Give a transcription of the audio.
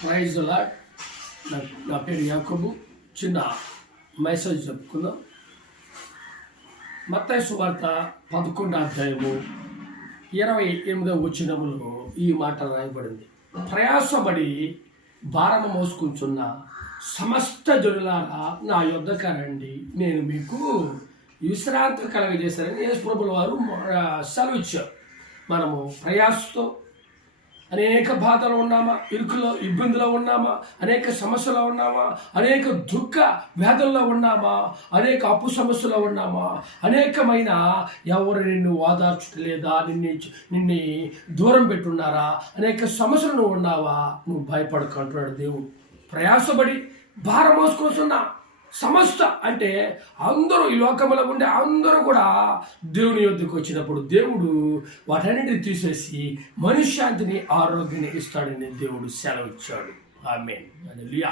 Praise lord. నా పేరు యాకోబు. చిన్న మెసేజ్ చెప్పుకుందాం. మత్తయి సువార్త 11వ అధ్యాయము 28వ వచనములో ఈ మాట రాయబడింది. ప్రయాసపడి భారము మోసుకుంటున్న సమస్త జనులారా నా యొద్దకు రండి, నేను మీకు విశ్రాంతి కలగజేశారని యేసు ప్రభుల వారు సెలవిచ్చారు. మనము ప్రయాసతో అనేక బాధలు ఉన్నామా, ఇరుకులో ఇబ్బందులో ఉన్నామా, అనేక సమస్యలో ఉన్నామా, అనేక దుఃఖ వ్యాధుల్లో ఉన్నామా, అనేక అప్పు సమస్యలో ఉన్నామా, అనేకమైన ఎవరు నిన్ను ఓదార్చలేదా, నిన్ను దూరం పెట్టున్నారా, అనేక సమస్యలు ఉన్నావా, నువ్వు భయపడకంటున్నాడు దేవుడు. ప్రయాసపడి భారం మోసుకొస్తున్నా సమస్త అంటే అందరూ ఈ లోకంలో ఉండే అందరూ కూడా దేవుని యొద్దకు వచ్చినప్పుడు దేవుడు వాటన్నిటిని తీసేసి మనశ్శాంతిని, ఆరోగ్యాన్ని ఇస్తాడని దేవుడు సెలవిచ్చాడు. ఆమేన్. హల్లెలూయా.